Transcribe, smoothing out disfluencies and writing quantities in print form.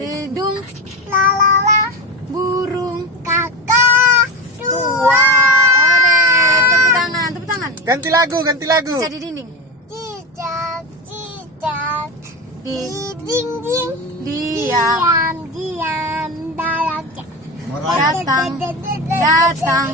hidung, lalala, burung, kakak, dua, ore, tepuk tangan, tepuk tangan. Ganti lagu. Bisa di dinding, cicak, cicak, di dinding, diam, diam, dalam datang, datang,